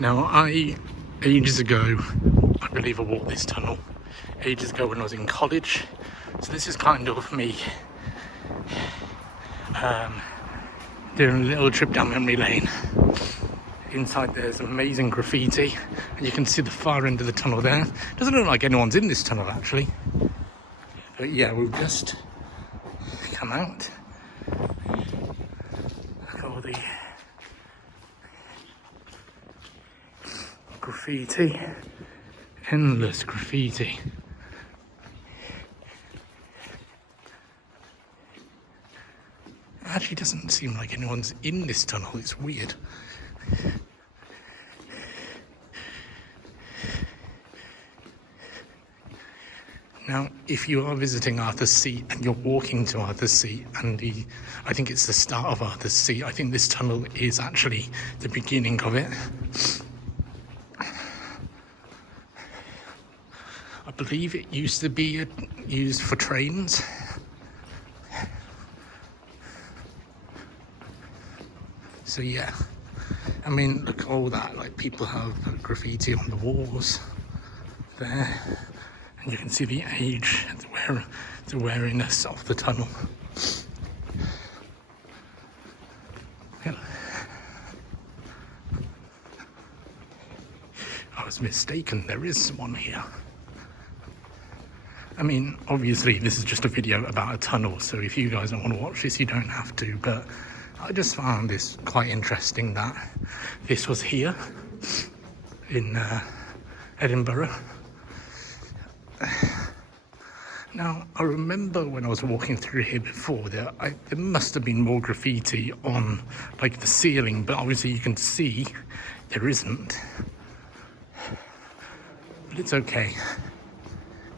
Now, ages ago, I believe I walked this tunnel ages ago when I was in college. So this is kind of me doing a little trip down memory lane. Inside there's amazing graffiti, and you can see the far end of the tunnel there. Doesn't look like anyone's in this tunnel actually. But yeah, we've just come out. Look at all the graffiti. Endless graffiti. It actually doesn't seem like anyone's in this tunnel, it's weird. Now, if you are visiting Arthur's Seat and you're walking to Arthur's Seat, and I think it's the start of Arthur's Seat, I think this tunnel is actually the beginning of it. I believe it used to be used for trains. So yeah, I mean, look at all that, like people have put graffiti on the walls there. And you can see the age, the weariness of the tunnel. Yeah. I was mistaken, there is one here. I mean, obviously this is just a video about a tunnel, so if you guys don't want to watch this, you don't have to, but I just found this quite interesting that this was here in Edinburgh. Now, I remember when I was walking through here before, there must have been more graffiti on, like, the ceiling, but obviously you can see there isn't. But it's okay.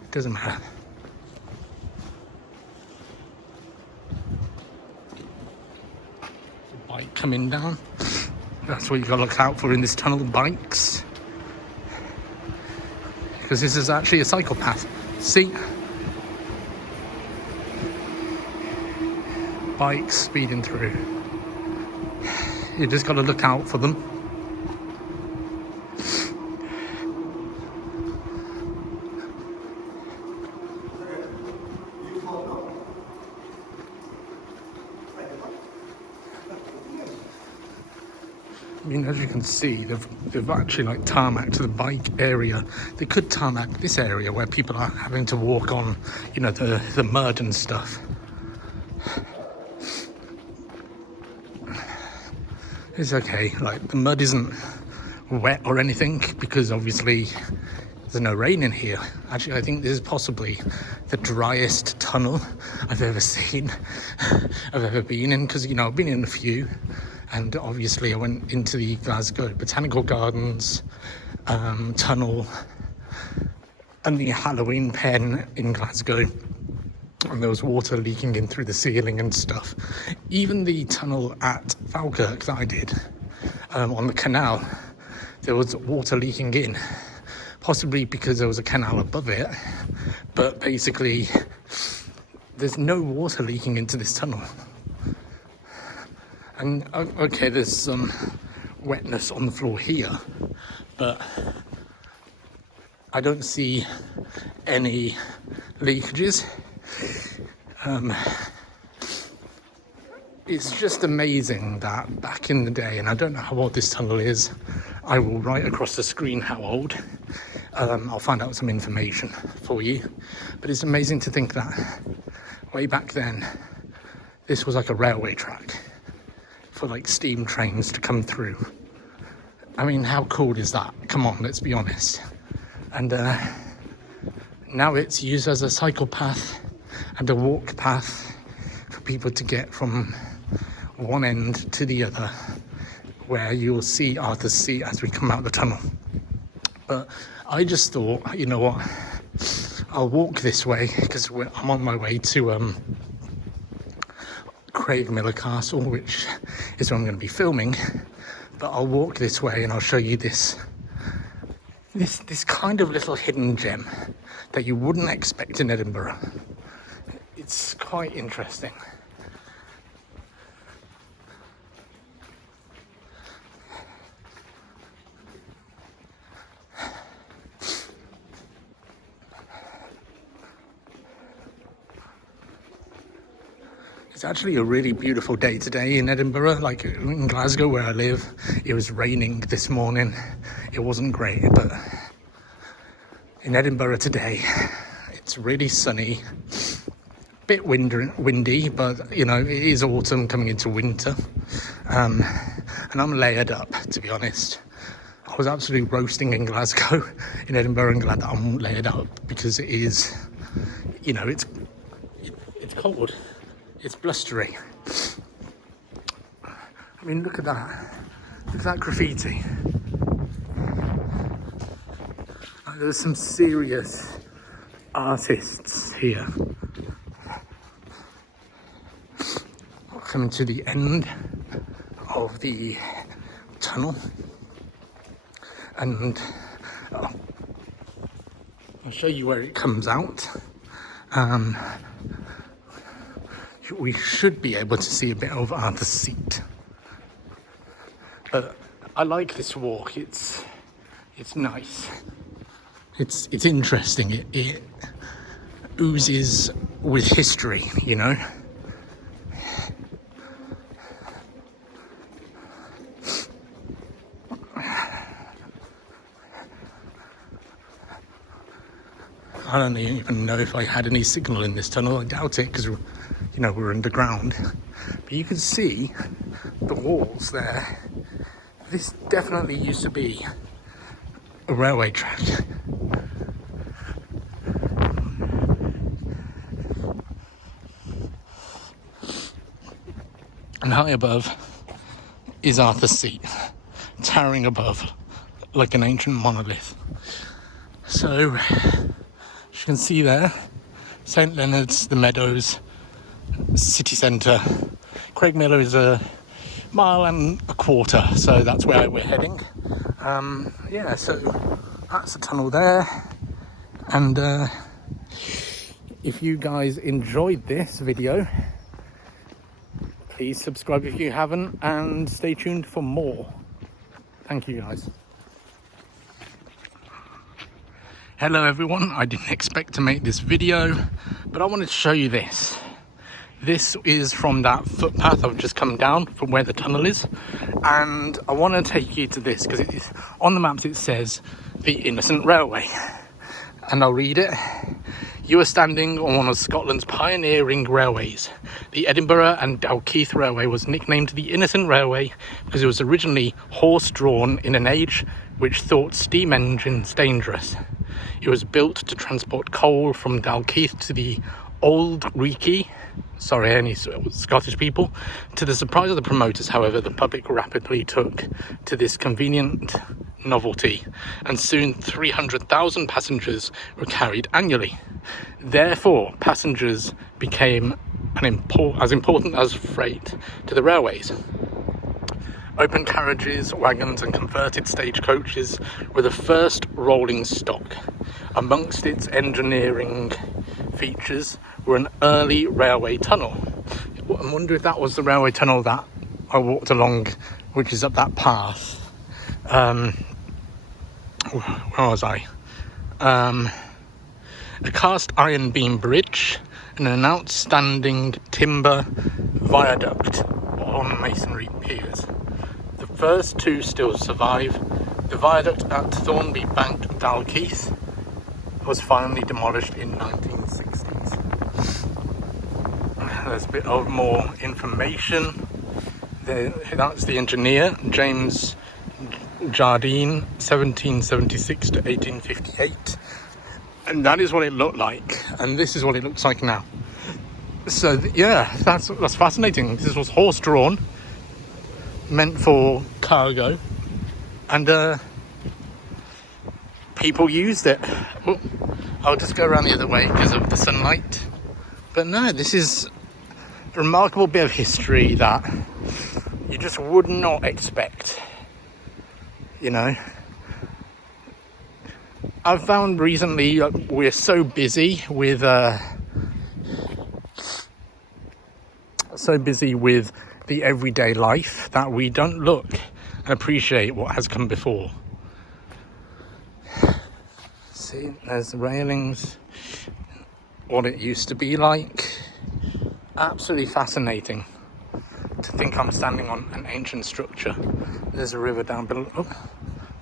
It doesn't matter. A bike coming down. That's what you gotta look out for in this tunnel, bikes. Because this is actually a cycle path. See? Bikes speeding through. You just got to look out for them. I mean, as you can see, they've actually like tarmacked the bike area. They could tarmac this area where people are having to walk on, you know, the mud and stuff. It's okay, like the mud isn't wet or anything because obviously there's no rain in here. Actually, I think this is possibly the driest tunnel I've ever seen, I've ever been in, because, you know, I've been in a few, and obviously I went into the Glasgow Botanical Gardens tunnel and the Halloween Pen in Glasgow. And there was water leaking in through the ceiling and stuff. Even the tunnel at Falkirk that I did on the canal, there was water leaking in, possibly because there was a canal above it, but basically there's no water leaking into this tunnel. And okay, there's some wetness on the floor here, but I don't see any leakages. It's just amazing that back in the day, and I don't know how old this tunnel is, I will write across the screen how old. I'll find out some information for you, but it's amazing to think that way back then this was like a railway track for like steam trains to come through. I mean, how cool is that? Come on, let's be honest. And now it's used as a cycle path and a walk path for people to get from one end to the other, where you'll see Arthur's Seat as we come out the tunnel. But I just thought, you know what, I'll walk this way because I'm on my way to Craigmillar Castle, which is where I'm going to be filming. But I'll walk this way and I'll show you this kind of little hidden gem that you wouldn't expect in Edinburgh. It's quite interesting. It's actually a really beautiful day today in Edinburgh. Like in Glasgow where I live, it was raining this morning. It wasn't great, but in Edinburgh today, it's really sunny. Bit windy, but you know, it is autumn coming into winter. And I'm layered up, to be honest. I was absolutely roasting in Glasgow. In Edinburgh, I'm glad that I'm layered up because it is, you know, it's cold. It's blustery. I mean, look at that. Look at that graffiti. There's some serious artists here. Coming to the end of the tunnel, and I'll show you where it comes out. We should be able to see a bit of Arthur's Seat, but I like this walk. It's nice. It's interesting. It oozes with history, you know. I don't even know if I had any signal in this tunnel. I doubt it because, you know, we're underground. But you can see the walls there. This definitely used to be a railway track. And high above is Arthur's Seat, towering above like an ancient monolith. So, as you can see there, St Leonard's, the Meadows, city centre. Craigmillar is a mile and a quarter, so that's where we're heading. Yeah, so that's the tunnel there. And if you guys enjoyed this video, please subscribe if you haven't, and stay tuned for more. Thank you guys. Hello everyone, I didn't expect to make this video, but I wanted to show you this. This is from that footpath I've just come down from where the tunnel is, and I want to take you to this because on the maps it says the Innocent Railway, and I'll read it. You are standing on one of Scotland's pioneering railways. The Edinburgh and Dalkeith Railway was nicknamed the Innocent Railway because it was originally horse-drawn in an age which thought steam engines dangerous. It was built to transport coal from Dalkeith to the Old Reekie, sorry any Scottish people. To the surprise of the promoters, however, the public rapidly took to this convenient novelty, and soon 300,000 passengers were carried annually. Therefore, passengers became as important as freight to the railways. Open carriages, wagons and converted stagecoaches were the first rolling stock. Amongst its engineering features were an early railway tunnel. I wonder if that was the railway tunnel that I walked along, which is up that path. Where was I? A cast iron beam bridge and an outstanding timber viaduct on masonry piers. The first two still survive. The viaduct at Thornby Bank, Dalkeith, was finally demolished in 1960s. There's a bit of more information. That's the engineer, James Jardine, 1776 to 1858. And that is what it looked like. And this is what it looks like now. So yeah, that's fascinating. This was horse-drawn, meant for cargo, and people used it. Oh, I'll just go around the other way because of the sunlight. But no, this is a remarkable bit of history that you just would not expect, you know. I've found recently we're so busy with the everyday life that we don't look and appreciate what has come before. See, there's the railings, what it used to be like, absolutely fascinating to think I'm standing on an ancient structure. There's a river down below. Oh,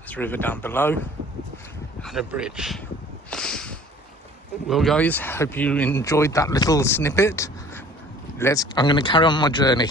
there's a river down below and a bridge. Well, guys, hope you enjoyed that little snippet. I'm going to carry on my journey.